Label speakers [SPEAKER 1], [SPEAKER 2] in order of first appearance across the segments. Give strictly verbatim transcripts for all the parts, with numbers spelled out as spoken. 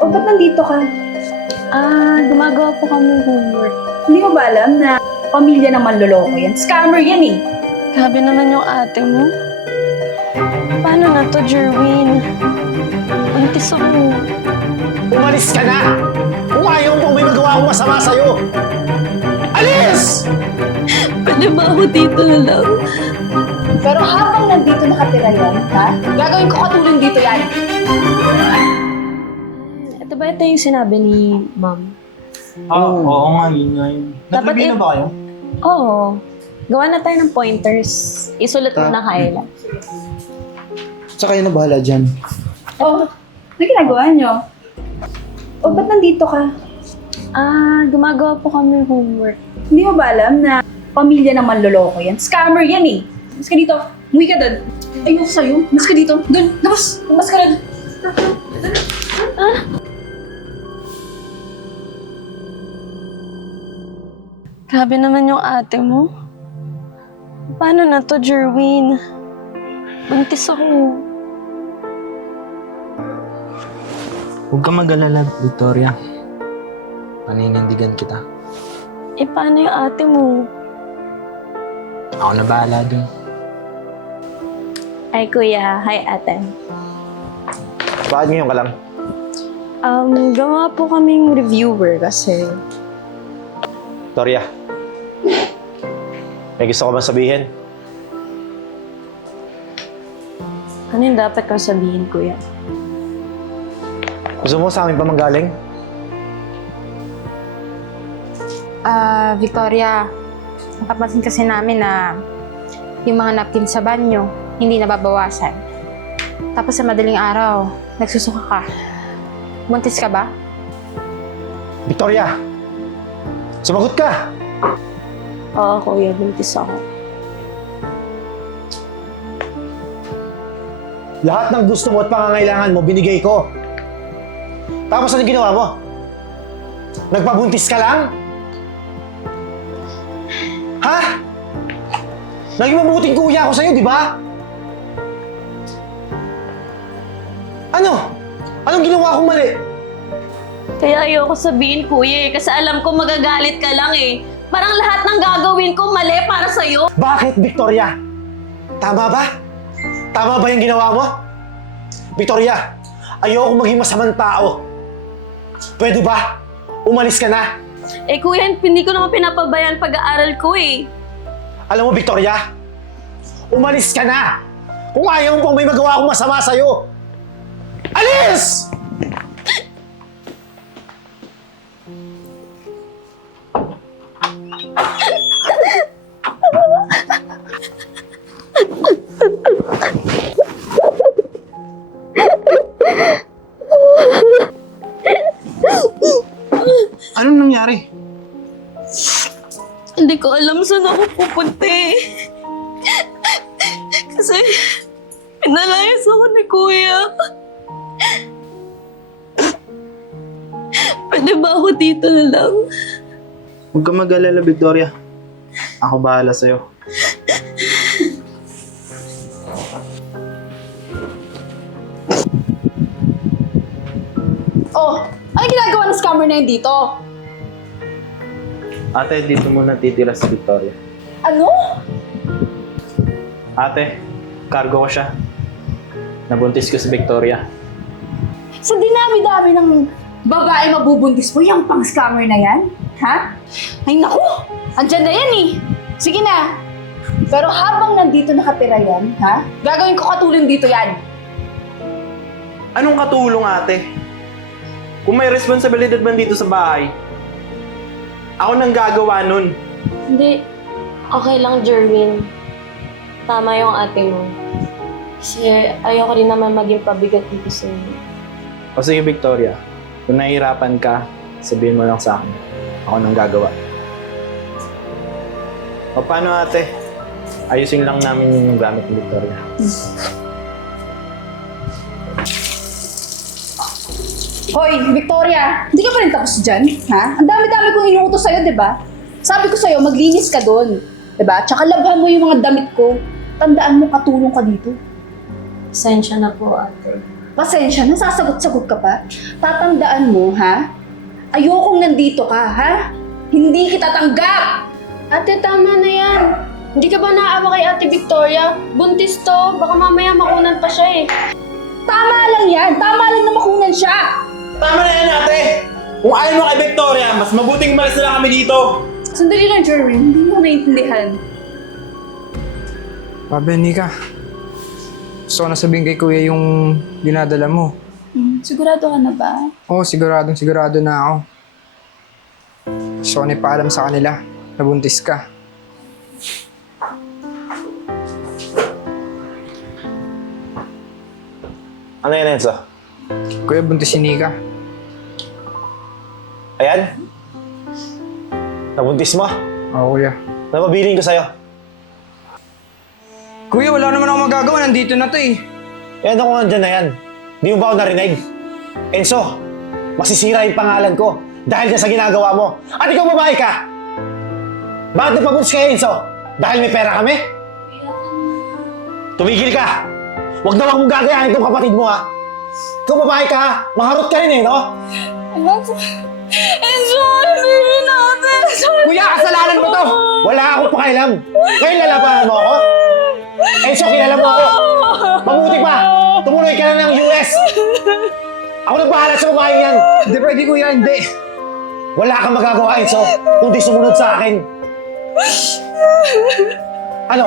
[SPEAKER 1] O, ba't nandito ka?
[SPEAKER 2] Ah, gumagawa po kami ng homework.
[SPEAKER 1] Hindi mo ba alam na pamilya ng manloloko yan? Scammer yan eh.
[SPEAKER 2] Grabe naman yung ate mo. Paano na to, Jerwin? Buntis ako.
[SPEAKER 3] Umalis ka na! Kung ayaw pang may magawa akong masama sa'yo! Alis!
[SPEAKER 2] Pwede ba ako dito na lang?
[SPEAKER 1] Pero habang nandito nakatira yan, ha? Gagawin ko katulong dito yan.
[SPEAKER 2] Ito ba ito yung sinabi ni ma'am?
[SPEAKER 4] Ah, oo nga, yun nga yun.
[SPEAKER 2] Dapat
[SPEAKER 4] Nag-review
[SPEAKER 2] i-
[SPEAKER 4] na ba kayo?
[SPEAKER 2] Oo. Gawa na tayo ng pointers. Isulat mo na, Kayla.
[SPEAKER 5] Sa kayo na bahala dyan.
[SPEAKER 1] Oh, ano ginagawa nyo? O, ba't nandito ka?
[SPEAKER 2] Ah, gumagawa po kami ng homework.
[SPEAKER 1] Hindi mo ba alam na pamilya ng manloloko yan? Scammer yan eh. Mas ka dito. Umuwi ka doon. Ayoko sa'yo. Mas ka dito. Doon. Labas. Labas ka doon.
[SPEAKER 2] Grabe naman yung ate mo. Paano na to, Jerwin? Buntis ako.
[SPEAKER 4] Huwag ka mag-alala, Victoria. Paninindigan kita.
[SPEAKER 2] Eh, paano yung ate mo?
[SPEAKER 4] Ako na bahala dun.
[SPEAKER 2] Hi, kuya. Hi, ate.
[SPEAKER 3] Bakit ngayon ka lang?
[SPEAKER 2] Um, gawa po kaming reviewer kasi...
[SPEAKER 3] Victoria, may gusto ko bang sabihin?
[SPEAKER 2] Ano yung dapat kong sabihin, kuya?
[SPEAKER 3] Gusto mo sa amin pa manggaling?
[SPEAKER 6] Ah, Victoria, napapansin kasi namin na yung mga napkin sa banyo, hindi nababawasan. Tapos sa madaling araw, nagsusuka ka. Buntis ka ba?
[SPEAKER 3] Victoria! Sumagot ka!
[SPEAKER 2] Oo, kuya. Buntis ako.
[SPEAKER 3] Lahat ng gusto mo at pangangailangan mo, binigay ko. Tapos ano ginawa mo? Nagpabuntis ka lang? Ha? Naging mabuting kuya ako sa'yo, di ba? Ano? Anong ginawa kong mali?
[SPEAKER 2] Kaya ayoko sabihin, kuya, eh, kasi alam ko magagalit ka lang eh. Parang lahat ng gagawin ko mali para sa'yo.
[SPEAKER 3] Bakit, Victoria? Tama ba? Tama ba yung ginawa mo? Victoria, ayoko maging masamang tao. Pwede ba? Umalis ka na.
[SPEAKER 2] Eh, kuya, hindi ko naman pinapabayaan pag-aaral ko eh.
[SPEAKER 3] Alam mo, Victoria, umalis ka na. Kung ayaw mo pang may magawa akong masama sa'yo. Alis!
[SPEAKER 5] Anong nangyari?
[SPEAKER 2] Hindi ko alam saan ako pupunta eh. Kasi pinalayas ako ni kuya. Pwede ba ako dito na lang?
[SPEAKER 5] Huwag ka mag-alala, Victoria. Ako bahala sa'yo.
[SPEAKER 1] Oh, ano ginagawa ng scammer na yun dito?
[SPEAKER 5] Ate, dito muna titira si Victoria.
[SPEAKER 1] Ano?
[SPEAKER 5] Ate, cargo ko siya. Nabuntis ko si Victoria.
[SPEAKER 1] Sa dinami-dami ng babae mabubuntis mo, yung pang-scammer na yan? Ha? Ay naku! Andyan na yan eh! Sige na! Pero habang nandito nakatira yan, ha? Gagawin ko katulong dito yan.
[SPEAKER 5] Anong katulong, ate? Kung may responsibilidad man dito sa bahay, ako nang gagawa nun.
[SPEAKER 2] Hindi. Okay lang, Jerwin. Tama yung ate mo. Kasi ayoko rin naman maging pabigat dito sa inyo.
[SPEAKER 5] O sige, Victoria. Kung nahihirapan ka, sabihin mo lang sa akin. Ako nang gagawa. O paano, ate? Ayusin lang namin yung gamit ni Victoria.
[SPEAKER 1] Hoy, Victoria! Hindi ka pa rin tapos dyan, ha? Ang dami-dami kong inuutos sa'yo, di ba? Sabi ko sa'yo, maglinis ka doon. Di ba? Tsaka labhan mo yung mga damit ko. Tandaan mo, katulong ka dito.
[SPEAKER 2] Pasensya na po, ate.
[SPEAKER 1] Pasensya na, sasagot-sagot ka pa. Tatandaan mo, ha? Ayokong nandito ka, ha? Hindi kita tanggap!
[SPEAKER 2] Ate, tama na yan. Hindi ka ba naawa kay Ate Victoria? Buntis to. Baka mamaya makunan pa siya eh.
[SPEAKER 1] Tama lang yan! Tama lang na makunan siya!
[SPEAKER 5] Tama na yan, ate! Kung ayaw mo kay Victoria, mas mabuting malas na lang kami dito.
[SPEAKER 1] Sandali lang, Jerwin. Hindi mo naiintindihan.
[SPEAKER 7] Pabe, Nika. Gusto ko na sabihin kay kuya yung dinadala mo.
[SPEAKER 1] Hmm, sigurado ka na ba?
[SPEAKER 7] Oo, siguradong sigurado na ako. Gusto ko na ipaalam sa kanila na buntis ka.
[SPEAKER 3] Ano yan, Enzo?
[SPEAKER 7] Kuya, buntis si Nika.
[SPEAKER 3] Ayan? Nabuntis mo?
[SPEAKER 7] Oo, kuya.
[SPEAKER 3] Napabiling ko sa'yo.
[SPEAKER 7] Kuya, wala naman ako magagawa. Nandito na to eh.
[SPEAKER 3] Eh ano kung andyan na yan? Di mo ba ako narinig? Enzo, masisira yung pangalan ko dahil ka sa ginagawa mo. At ikaw babae ka! Bakit napabuntis ka, Enzo? Dahil may pera kami? Tumigil ka! Huwag na mong gagayahin itong kapatid mo, ha? Ikaw babae ka, ha? Maharot ka rin, eh, no?
[SPEAKER 1] Enzo! Enzo! Baby natin!
[SPEAKER 7] Kuya, kasalanan mo to!
[SPEAKER 3] Wala akong pakialam. Ngayon lalabanan mo ako? Enzo, kilala mo ako. Mabuti pa, tumuloy ka na ng U S. Ako na bahala sa babae yan.
[SPEAKER 7] Hindi pwede, kuya, hindi.
[SPEAKER 3] Wala kang magagawa, Enzo, kundi sumunod sa akin. Ano?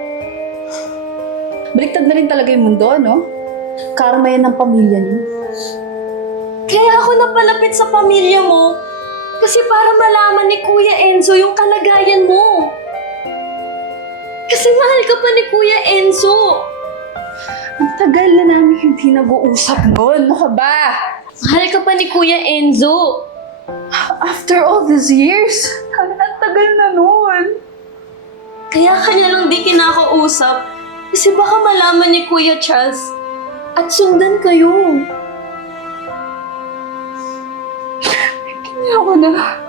[SPEAKER 1] Baliktad na rin talaga yung mundo, no? Karma yan ng pamilya niyo.
[SPEAKER 2] Kaya ako napalapit sa pamilya mo. Kasi para malaman ni Kuya Enzo yung kalagayan mo. Kasi mahal ka pa ni Kuya Enzo.
[SPEAKER 1] Ang tagal na namin hindi nag-uusap noon. Ano ka ba?
[SPEAKER 2] Mahal ka pa ni Kuya Enzo.
[SPEAKER 1] After all these years, ang tagal na noon.
[SPEAKER 2] Kaya kanya lang di kinakausap. Kasi baka malaman ni Kuya Charles at sundan kayo.
[SPEAKER 1] Ayoko na.